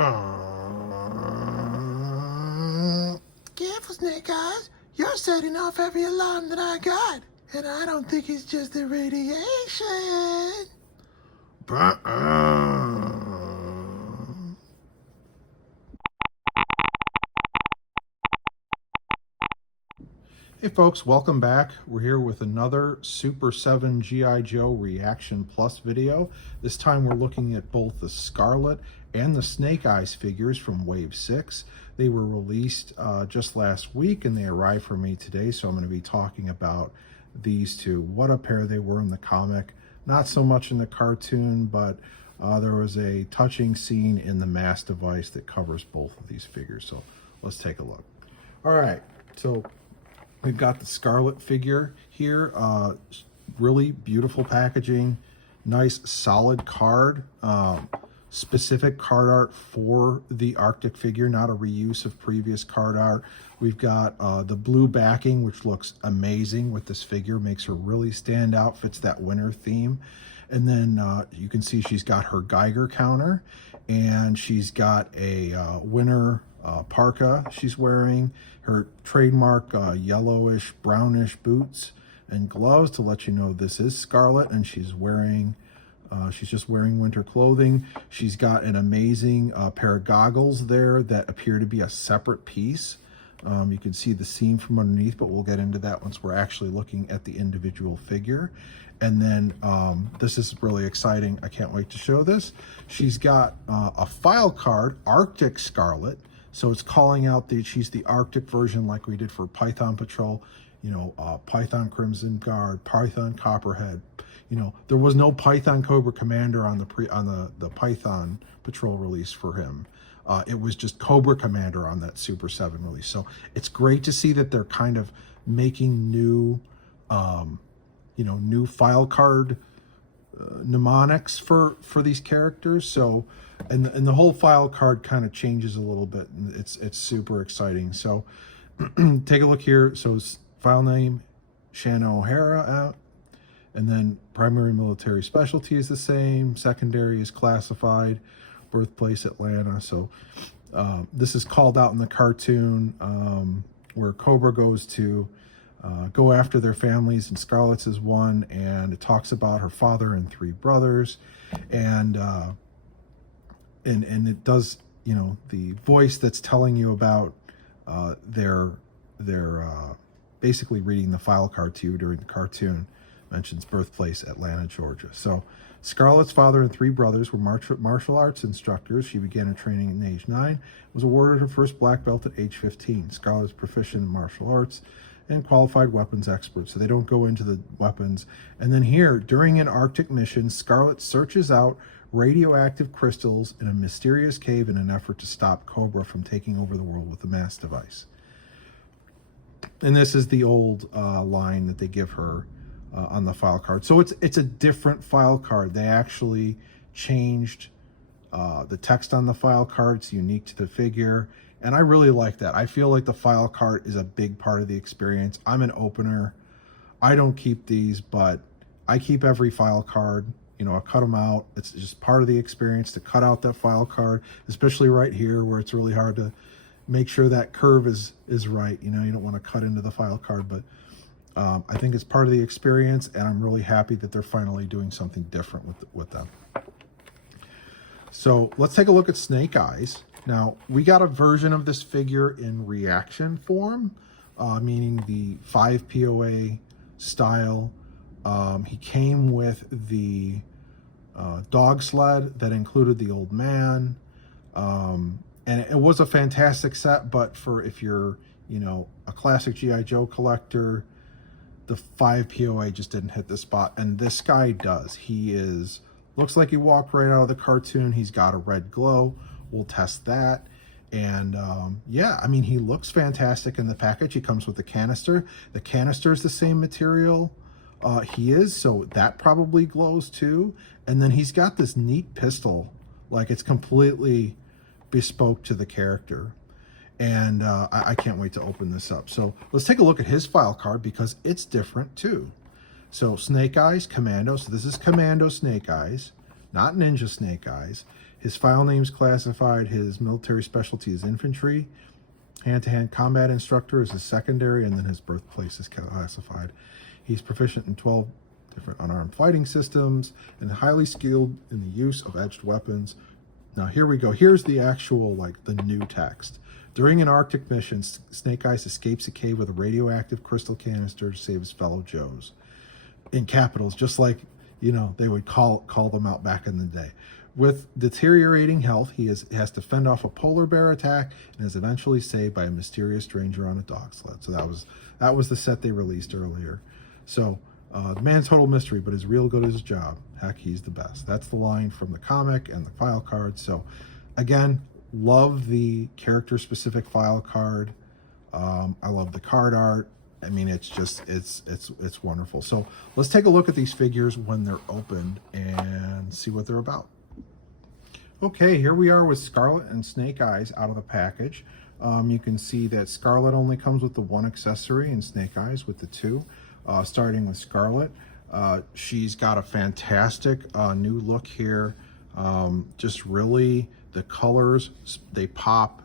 Careful, Snake Eyes. You're setting off every alarm that I got. And I don't think it's just the radiation. Hey folks, welcome back. We're here with another Super 7 G.I. Joe Reaction Plus video. This time we're looking at both the Scarlett and the Snake Eyes figures from Wave 6. They were released just last week and they arrived for me today, so I'm going to be talking about these two. What a pair they were in the comic. Not so much in the cartoon, but there was a touching scene in the mass device that covers both of these figures. So let's take a look. All right, so we've got the Scarlett figure here. Really beautiful packaging, nice solid card, specific card art for the Arctic figure, not a reuse of previous card art. We've got the blue backing, which looks amazing with this figure, makes her really stand out, fits that winter theme. And then you can see she's got her Geiger counter, and she's got a winter parka she's wearing, her trademark yellowish brownish boots and gloves to let you know this is Scarlett, and she's just wearing winter clothing. She's got an amazing pair of goggles there that appear to be a separate piece. You can see the seam from underneath, but we'll get into that once we're actually looking at the individual figure. And then this is really exciting. I can't wait to show this. She's got a file card, Arctic Scarlett. So it's calling out that she's the Arctic version like we did for Python Patrol, you know, Python Crimson Guard, Python Copperhead. You know, there was no Python Cobra Commander on the Python Patrol release for him. It was just Cobra Commander on that Super 7 release. So it's great to see that they're kind of making new, you know, new file card mnemonics for these characters. So and the whole file card kind of changes a little bit, and it's super exciting. So take a look here. So file name Shannon O'Hara, and then primary military specialty is the same, secondary is classified, birthplace Atlanta. So this is called out in the cartoon where Cobra goes to go after their families, and Scarlett's is one, and it talks about her father and 3 brothers, and it does, you know, the voice that's telling you about their basically reading the file card to you during the cartoon mentions birthplace Atlanta, Georgia. So Scarlett's father and 3 brothers were martial arts instructors. She began her training at age 9, was awarded her first black belt at age 15. Scarlett is proficient in martial arts and qualified weapons expert, so they don't go into the weapons. And then here, during an Arctic mission, Scarlett searches out radioactive crystals in a mysterious cave in an effort to stop Cobra from taking over the world with the mass device. And this is the old line that they give her on the file card. So it's a different file card. They actually changed the text on the file card. It's unique to the figure, and I really like that. I feel like the file card is a big part of the experience. I'm an opener. I don't keep these, but I keep every file card. You know, I cut them out. It's just part of the experience to cut out that file card, especially right here where it's really hard to make sure that curve is right. You know, you don't want to cut into the file card, but I think it's part of the experience, and I'm really happy that they're finally doing something different with them. So let's take a look at Snake Eyes. Now, we got a version of this figure in reaction form, meaning the 5 POA style. He came with the dog sled that included the old man. And it was a fantastic set, but for if you're, you know, a classic G.I. Joe collector, the 5 POA just didn't hit the spot, and this guy does. He looks like he walked right out of the cartoon. He's got a red glow. We'll test that. And yeah, I mean, he looks fantastic in the package. He comes with the canister. The canister is the same material he is, so that probably glows too. And then he's got this neat pistol, like it's completely bespoke to the character. And I can't wait to open this up. So let's take a look at his file card because it's different too. So Snake Eyes, Commando. So this is Commando Snake Eyes, not Ninja Snake Eyes. His file name's classified. His military specialty is infantry. Hand-to-hand combat instructor is his secondary, and then his birthplace is classified. He's proficient in 12 different unarmed fighting systems and highly skilled in the use of edged weapons. Now here we go. Here's the actual, like, the new text. During an Arctic mission, Snake Eyes escapes a cave with a radioactive crystal canister to save his fellow Joes. In capitals, just like, you know, they would call them out back in the day. With deteriorating health, he has to fend off a polar bear attack and is eventually saved by a mysterious stranger on a dog sled. So that was the set they released earlier. So the man's total mystery, but is real good at his job. Heck, he's the best. That's the line from the comic and the file card. So again, love the character-specific file card. I love the card art. I mean, it's just, it's wonderful. So let's take a look at these figures when they're opened and see what they're about. Okay, here we are with Scarlett and Snake Eyes out of the package. You can see that Scarlett only comes with the one accessory and Snake Eyes with the two. Starting with Scarlett, she's got a fantastic new look here. Just really, the colors, they pop.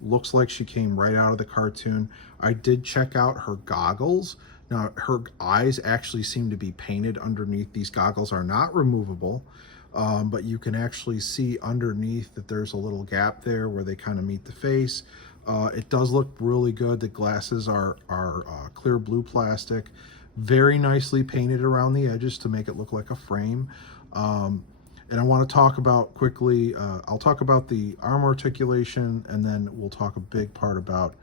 Looks like she came right out of the cartoon. I did check out her goggles. Now, her eyes actually seem to be painted underneath. These goggles are not removable. But you can actually see underneath that there's a little gap there where they kind of meet the face. It does look really good. The glasses are clear blue plastic, very nicely painted around the edges to make it look like a frame. And I want to talk about quickly, I'll talk about the arm articulation, and then we'll talk a big part about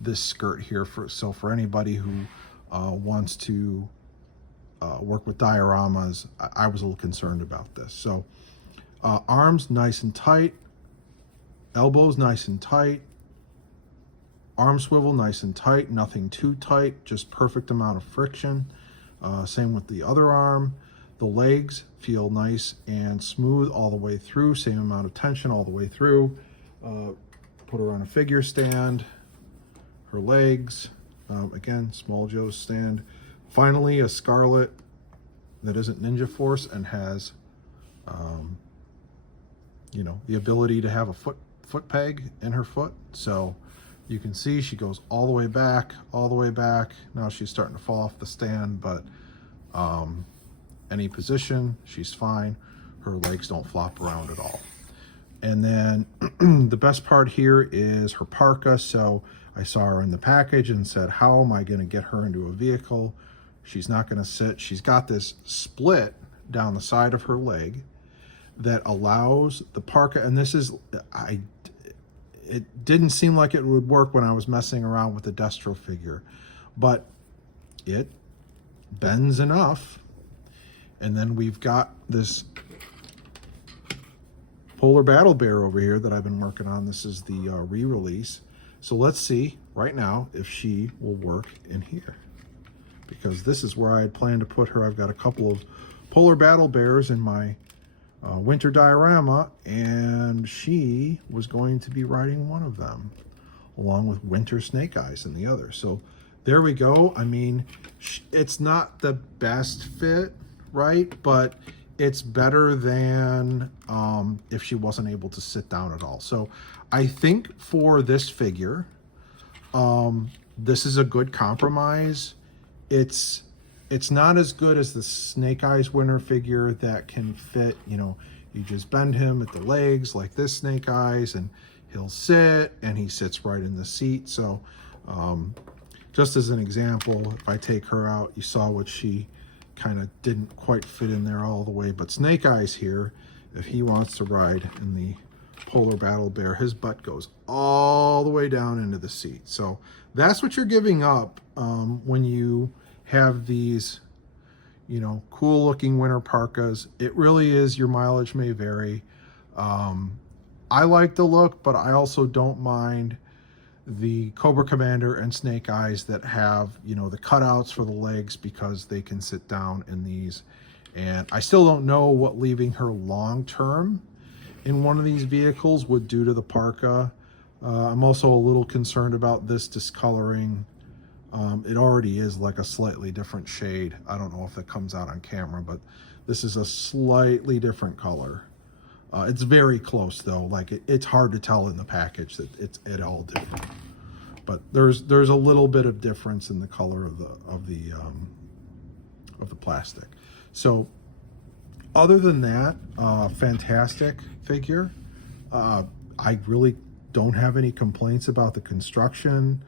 this skirt here. So for anybody who wants to work with dioramas, I was a little concerned about this. So arms nice and tight, elbows nice and tight, arm swivel nice and tight, nothing too tight, just perfect amount of friction. Same with the other arm. The legs feel nice and smooth all the way through, same amount of tension all the way through. Put her on a figure stand. Her legs, again, small Joe's stand. Finally, a Scarlett that isn't Ninja Force and has, you know, the ability to have a foot peg in her foot. So you can see she goes all the way back, all the way back. Now she's starting to fall off the stand, but any position, she's fine. Her legs don't flop around at all. And then the best part here is her parka. So I saw her in the package and said, how am I going to get her into a vehicle? She's not going to sit. She's got this split down the side of her leg that allows the parka, and this is, it didn't seem like it would work when I was messing around with the Destro figure, but it bends enough. And then we've got this Polar Battle Bear over here that I've been working on. This is the re-release. So let's see right now if she will work in here, because this is where I had planned to put her. I've got a couple of Polar Battle Bears in my winter diorama, and she was going to be riding one of them along with Winter Snake Eyes and the other. So there we go. I mean, it's not the best fit, right? But it's better than if she wasn't able to sit down at all. So I think for this figure, this is a good compromise. It's not as good as the Snake Eyes winner figure that can fit, you know, you just bend him at the legs like this Snake Eyes and he'll sit, and he sits right in the seat. So just as an example, if I take her out, you saw what she kind of didn't quite fit in there all the way. But Snake Eyes here, if he wants to ride in the Polar Battle Bear, his butt goes all the way down into the seat. So that's what you're giving up when you have these, you know, cool looking winter parkas. It really is, your mileage may vary. I like the look, but I also don't mind the Cobra Commander and Snake Eyes that have, you know, the cutouts for the legs because they can sit down in these. And I still don't know what leaving her long term in one of these vehicles would do to the parka. I'm also a little concerned about this discoloring. It already is like a slightly different shade. I don't know if it comes out on camera, but this is a slightly different color It's very close though. Like it's hard to tell in the package that it's at all different. But there's a little bit of difference in the color of the plastic. So other than that, fantastic figure. I really don't have any complaints about the construction.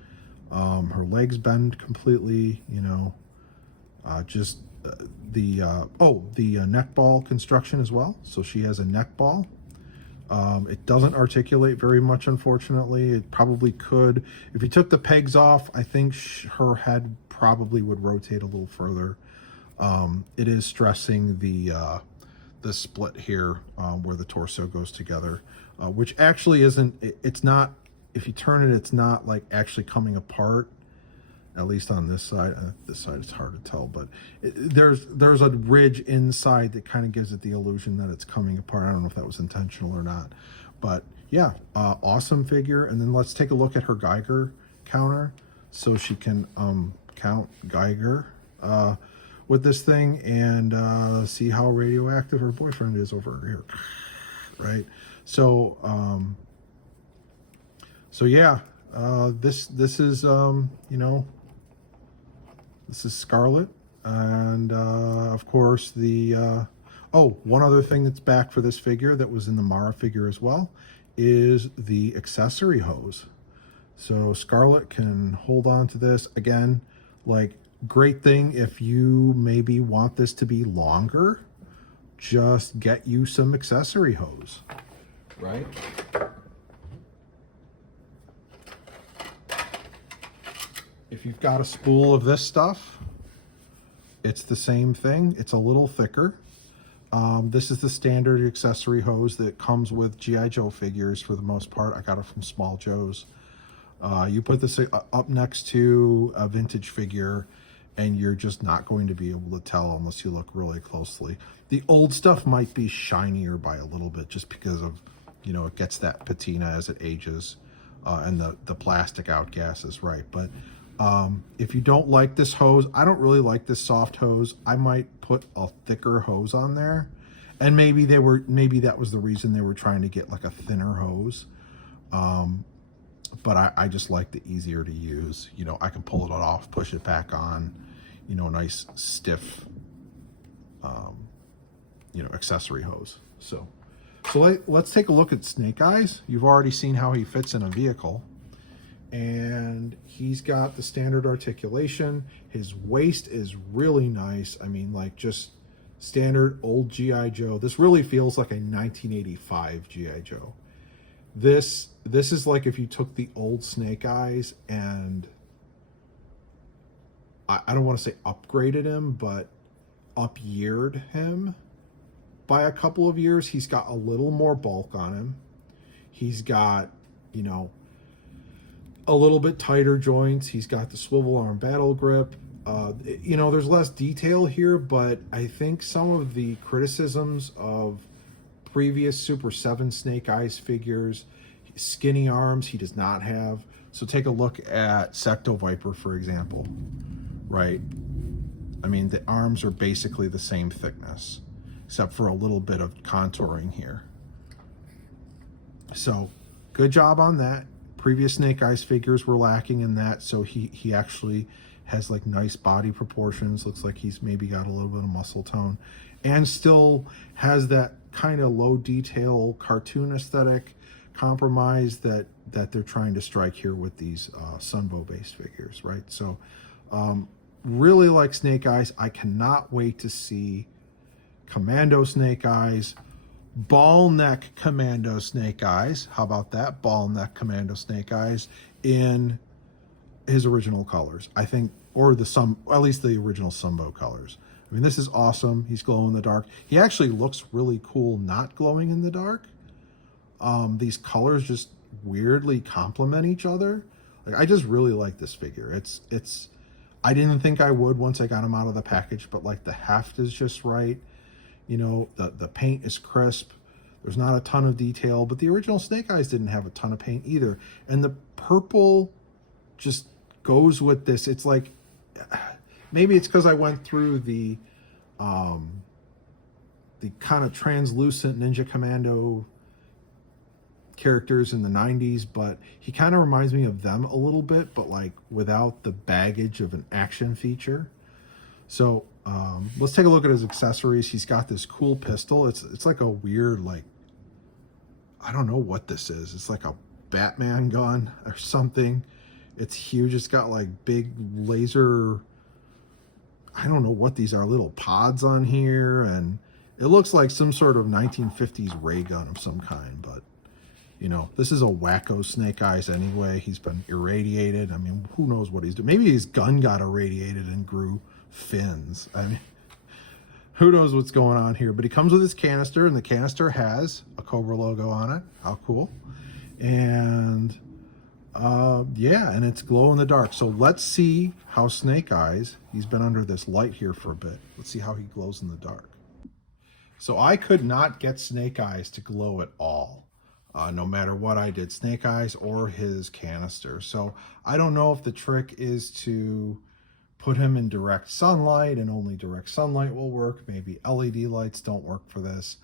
Her legs bend completely, you know. Just the neck ball construction as well. So she has a neck ball. It doesn't articulate very much, unfortunately. It probably could. If you took the pegs off, I think her head probably would rotate a little further. It is stressing the split here where the torso goes together, which actually isn't, it's not, if you turn it, it's not like actually coming apart. At least on this side. This side it's hard to tell, but there's a ridge inside that kind of gives it the illusion that it's coming apart. I don't know if that was intentional or not, but yeah, awesome figure. And then let's take a look at her Geiger counter, so she can count Geiger with this thing, and see how radioactive her boyfriend is over here, right? So yeah, this is you know, this is Scarlett, and of course the one other thing that's back for this figure that was in the Mara figure as well is the accessory hose. So Scarlett can hold on to this again. Like, great thing if you maybe want this to be longer, just get you some accessory hose, right? If you've got a spool of this stuff, it's the same thing. It's a little thicker. This is the standard accessory hose that comes with G.I. Joe figures for the most part. I got it from Small Joe's. You put this up next to a vintage figure, and you're just not going to be able to tell unless you look really closely. The old stuff might be shinier by a little bit just because of, you know, it gets that patina as it ages, and the plastic outgasses, right? But if you don't like this hose, I don't really like this soft hose. I might put a thicker hose on there, and maybe that was the reason they were trying to get like a thinner hose. But I just like the easier to use. You know, I can pull it off, push it back on. You know, nice stiff, you know, accessory hose. So let's take a look at Snake Eyes. You've already seen how he fits in a vehicle. And he's got the standard articulation. His waist is really nice. I mean, like, just standard old G.I. Joe. This really feels like a 1985 G.I. Joe. This is like if you took the old Snake Eyes and I don't want to say upgraded him, but up-yeared him by a couple of years. He's got a little more bulk on him. He's got, you know, a little bit tighter joints. He's got the swivel arm battle grip. You know, there's less detail here, but I think some of the criticisms of previous Super 7 Snake Eyes figures, skinny arms, he does not have. So take a look at Secto Viper, for example, right? I mean, the arms are basically the same thickness, except for a little bit of contouring here. So good job on that. Previous Snake Eyes figures were lacking in that, so he actually has like nice body proportions. Looks like he's maybe got a little bit of muscle tone, and still has that kind of low detail cartoon aesthetic compromise that they're trying to strike here with these Sunbow based figures, right? So really like Snake Eyes. I cannot wait to see Commando Snake Eyes, ball neck Commando Snake Eyes. How about that? Ball neck Commando Snake Eyes in his original colors, I think, or at least the original Sunbow colors. I mean, this is awesome. He's glow in the dark. He actually looks really cool not glowing in the dark. These colors just weirdly complement each other. Like, I just really like this figure. It's I didn't think I would once I got him out of the package, but like the heft is just right. You know, the paint is crisp. There's not a ton of detail, but the original Snake Eyes didn't have a ton of paint either. And the purple just goes with this. It's like, maybe it's because I went through the kind of translucent Ninja Commando characters in the 90s, but he kind of reminds me of them a little bit, but like without the baggage of an action feature. So let's take a look at his accessories. He's got this cool pistol. It's like a weird, like, I don't know what this is. It's like a Batman gun or something. It's huge. It's got like big laser, I don't know what these are, little pods on here, and it looks like some sort of 1950s ray gun of some kind, but you know, this is a wacko Snake Eyes anyway. He's been irradiated. I mean, who knows what he's doing? Maybe his gun got irradiated and grew fins. I mean, who knows what's going on here? But he comes with his canister, and the canister has a Cobra logo on it. How cool. And yeah, and it's glow in the dark. So let's see how Snake Eyes, he's been under this light here for a bit. Let's see how he glows in the dark. So I could not get Snake Eyes to glow at all. No matter what I did, Snake Eyes or his canister. So I don't know if the trick is to put him in direct sunlight and only direct sunlight will work. Maybe LED lights don't work for this.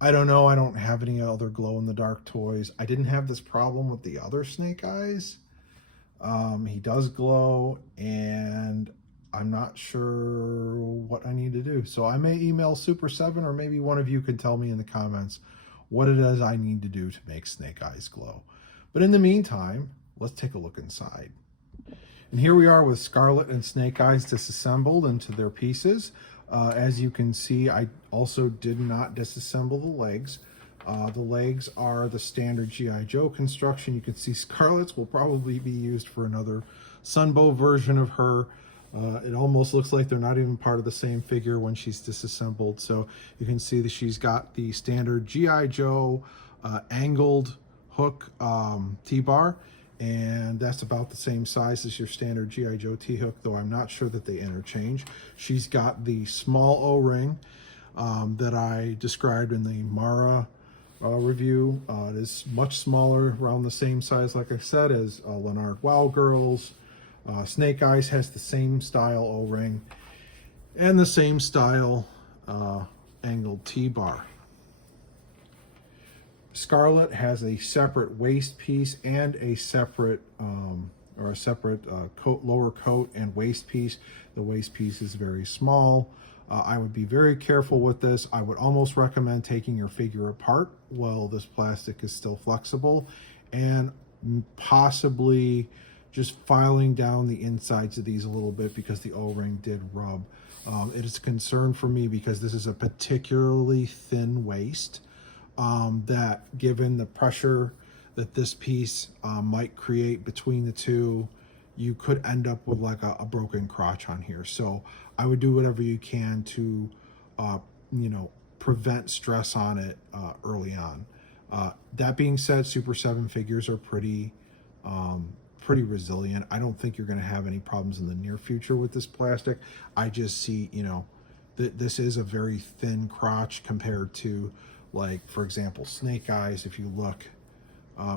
I don't know. I don't have any other glow-in-the-dark toys. I didn't have this problem with the other Snake Eyes. He does glow, and I'm not sure what I need to do. So I may email Super7, or maybe one of you can tell me in the comments what it is I need to do to make Snake Eyes glow. But in the meantime, let's take a look inside. And here we are with Scarlett and Snake Eyes disassembled into their pieces. As you can see, I also did not disassemble the legs. The legs are the standard G.I. Joe construction. You can see Scarlett's will probably be used for another Sunbow version of her. It almost looks like they're not even part of the same figure when she's disassembled. So you can see that she's got the standard G.I. Joe angled hook T-bar, and that's about the same size as your standard G.I. Joe T-hook, though I'm not sure that they interchange. She's got the small O-ring that I described in the Mara review. It is much smaller, around the same size, like I said, as Leonard Wow Girls. Snake Eyes has the same style O-ring and the same style angled T-bar. Scarlett has a separate waist piece and a separate lower coat and waist piece. The waist piece is very small. I would be very careful with this. I would almost recommend taking your figure apart while this plastic is still flexible, and possibly just filing down the insides of these a little bit, because the O-ring did rub. It is a concern for me because this is a particularly thin waist, that given the pressure that this piece might create between the two, you could end up with like a broken crotch on here. So I would do whatever you can to, you know, prevent stress on it early on. That being said, Super7 figures are pretty resilient. I don't think you're going to have any problems in the near future with this plastic. I just see, you know, this is a very thin crotch compared to, like, for example, Snake Eyes. If you look,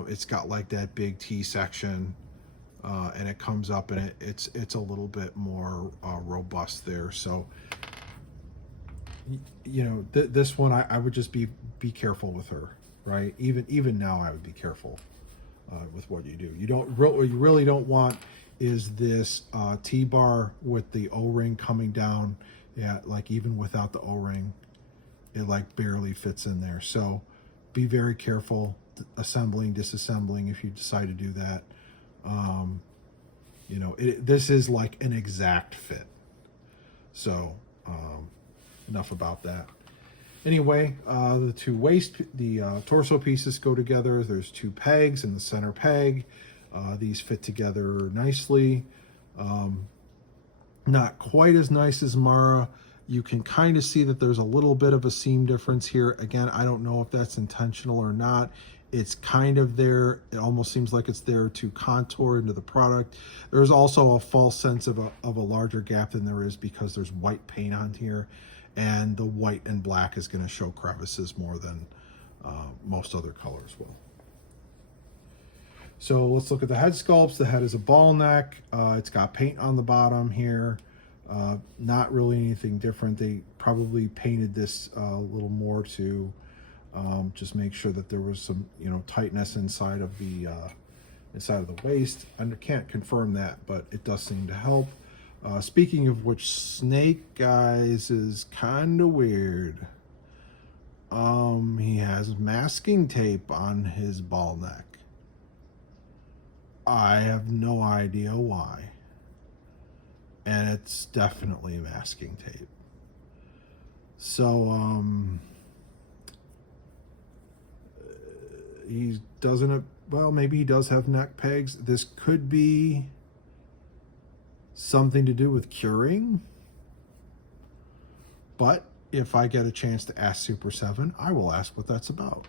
it's got like that big T section, and it comes up, and it's a little bit more robust there. So, you know, this one, I would just be careful with her, right? Even now, I would be careful with what you do. What you really don't want is this T-bar with the O-ring coming down. Yeah, like even without the O-ring, it like barely fits in there. So be very careful assembling, disassembling if you decide to do that. You know, this is like an exact fit. So enough about that. Anyway, the torso pieces go together. There's two pegs in the center peg. These fit together nicely. Not quite as nice as Mara. You can kind of see that there's a little bit of a seam difference here. Again, I don't know if that's intentional or not. It's kind of there. It almost seems like it's there to contour into the product. There's also a false sense of a larger gap than there is because there's white paint on here, and the white and black is going to show crevices more than most other colors will. So let's look at the head sculpts. The head is a ball neck. It's got paint on the bottom here. Not really anything different. They probably painted this a little more to just make sure that there was some, you know, tightness inside of the waist. I can't confirm that, but it does seem to help. Speaking of which, Snake Eyes is kind of weird. He has masking tape on his ball neck. I have no idea why. And it's definitely masking tape. So, he doesn't, well, maybe he does have neck pegs. This could be something to do with curing. But if I get a chance to ask Super7, I will ask what that's about.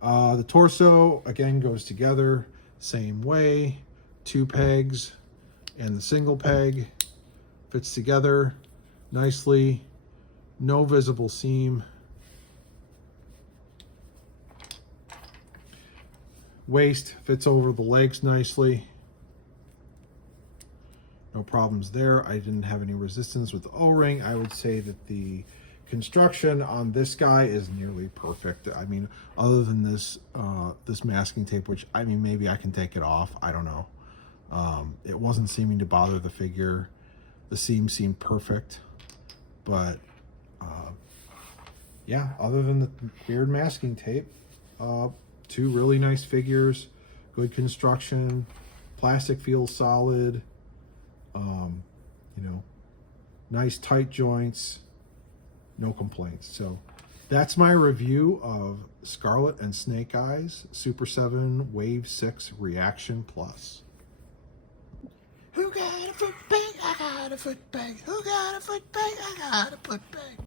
The torso, again, goes together same way. 2 pegs and the single peg fits together nicely. No visible seam. Waist fits over the legs nicely. No problems there. I didn't have any resistance with the O-ring. I would say that the construction on this guy is nearly perfect. I mean, other than this this masking tape, which, I mean, maybe I can take it off. I don't know. It wasn't seeming to bother the figure. The seam seemed perfect. But, yeah, other than the weird masking tape, 2 really nice figures, good construction, plastic feels solid, you know, nice tight joints, no complaints. So that's my review of Scarlett and Snake Eyes Super7 Wave 6 ReAction Plus. Who got a foot peg? I got a foot peg. Who got a foot peg? I got a foot peg.